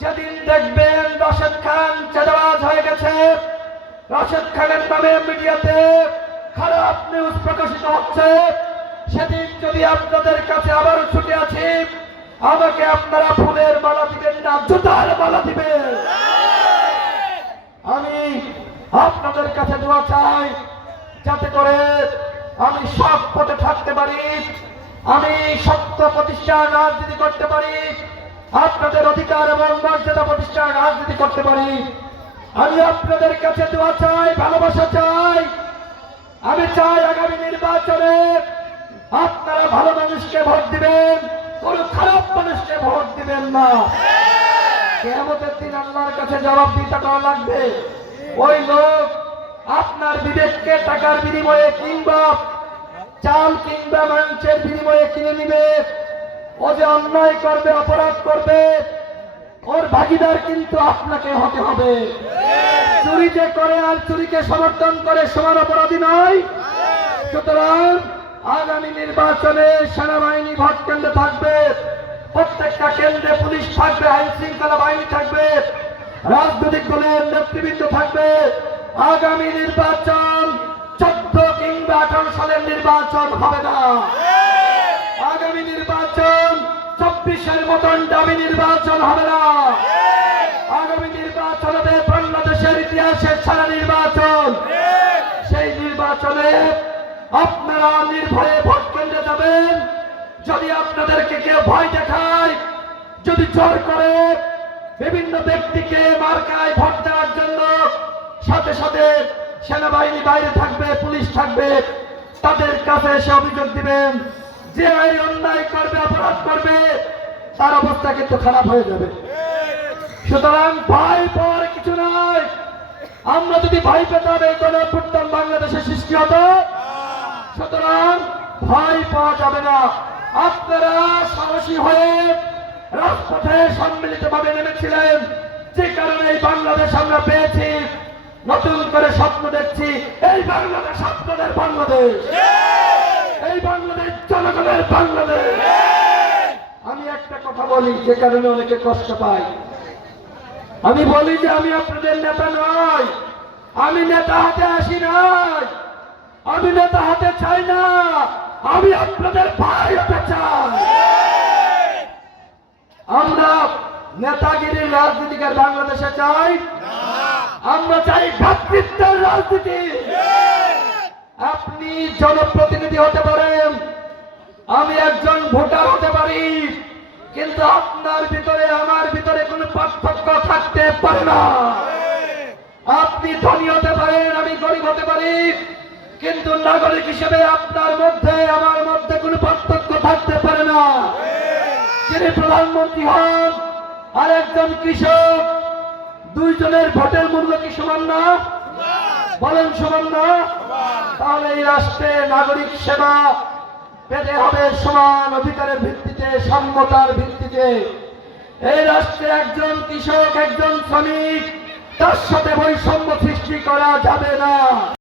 যেদিন দেখবেন রাশেদ খান চাঁদাবাজ হয়ে গেছে, রাশেদ খানের নামে মিডিয়াতে খারাপ নিউজ প্রকাশিত হচ্ছে, সেদিন যদি আপনাদের কাছে আবার ছুটে আছি, আমাকে আপনারা ফুলের মালা দিবেন না, জুতার মালা দিবেন। আমি আপনাদের কাছে দোয়া চাই যাতে করে আমি সৎ পথে থাকতে পারি, আমি সত্য প্রতিষ্ঠার রাজনীতি করতে পারি, আপনাদের অধিকার এবং মর্যাদা প্রতিষ্ঠার রাজনীতি করতে পারি। আমি আপনাদের কাছে দোয়া চাই, ভালোবাসা চাই। আমি চাই আগামী নির্বাচনে আপনারা ভালো মানুষকে ভোট দিবেন, কোন খারাপ মানুষকে ভোট দিবেন না। কিয়ামতের দিন আল্লাহর কাছে জবাবদিহিতা করা লাগবে। ওই লোক আপনার বিবেককে টাকার বিনিময়ে কিংবা চাল কিংবা মাংসের বিনিময়ে কিনে নিবে, ও যে অন্যায় করবে, অপরাধ করবে, ওর ভাগিদার কিন্তু আপনাকে হতে হবে। চুরি যে করে আর চুরিকে সমর্থন করে সমান অপরাধী নয়। সুতরাং আগামী নির্বাচনে সেনাবাহিনী ভোট কেন্দ্রে থাকবে, প্রত্যেকটা কেন্দ্রে পুলিশ থাকবে, আইন শৃঙ্খলা বাহিনী থাকবে, রাজনৈতিক দলের নেতৃবৃন্দ থাকবে। আগামী নির্বাচন 14 কিংবা 18 সালের নির্বাচন হবে না। আগামী নির্বাচন 24-এর মতন দামি নির্বাচন হবে না। আগামী নির্বাচন হবে বাংলাদেশের ইতিহাসের সারা নির্বাচন। সেই নির্বাচনে আপনারা নির্ভয়ে ভোট কেন্দ্রে যাবেন। যদি আপনাদেরকে কেউ ভয় দেখায়, যদি জোর করে বিভিন্ন ব্যক্তিকে মার্কায় ভোট দেওয়ার জন্য, সাথে সাথে সেনাবাহিনী বাইরে থাকবে, পুলিশ থাকবে, তাদের কাছে এসে অভিযোগ দিবেন। যে এই অন্যায় করবে, অপরাধ করবে, তার অবস্থা কিন্তু খারাপ হয়ে যাবে। সুতরাং ভয় পাওয়ার কিছু নাই। আমরা যদি ভয় পেতাম এই গণঅভ্যুত্থান বাংলাদেশে সৃষ্টি হতো। সুতরাং ভয় পাওয়া যাবে না। আপনারা সাহসী হয়ে রাজপথে সম্মিলিতভাবে নেমেছিলেন, যে কারণে এই বাংলাদেশ আমরা পেয়েছি। নতুন করে স্বপ্ন দেখছি, এই বাংলাদেশ আপনাদের বাংলাদেশ, এই বাংলাদেশ জনগণের বাংলাদেশ। আমি একটা কথা বলি, যে কারণে অনেকে কষ্ট পায়। আমি বলি যে আমি আপনাদের নেতা নই, আমি নেতা হাতে আসি নাই, আমি নেতা হাতে চাই না, আমি আপনাদের ভাই হতে চাই। আমরা নেতাগিরির রাজনীতিকে বাংলাদেশে চাই, আমরা চাই ভ্রাতৃত্বের রাজনীতি। আপনি জনপ্রতিনিধি হতে পারেন, আমি একজন ভোটার হতে পারি, কিন্তু আপনার ভিতরে আমার ভিতরে কোনো পার্থক্য থাকতে পারে না। আপনি ধনী হতে পারেন, আমি গরিব হতে পারি, কিন্তু নাগরিক হিসেবে আপনার মধ্যে আমার মধ্যে কোনো পার্থক্য থাকতে পারে না। যিনি প্রধানমন্ত্রী হন আর একজন কৃষক, দুইজনের ভোটের মূল্য কি সমান না? বলেন সমান না? তাহলে এই রাষ্ট্রে নাগরিক সেবা পেতে হবে সমান অধিকারের ভিত্তিতে, সাম্যতার ভিত্তিতে। এই রাষ্ট্রে একজন কৃষক, একজন শ্রমিক, তার সাথে বৈষম্য সৃষ্টি করা যাবে না।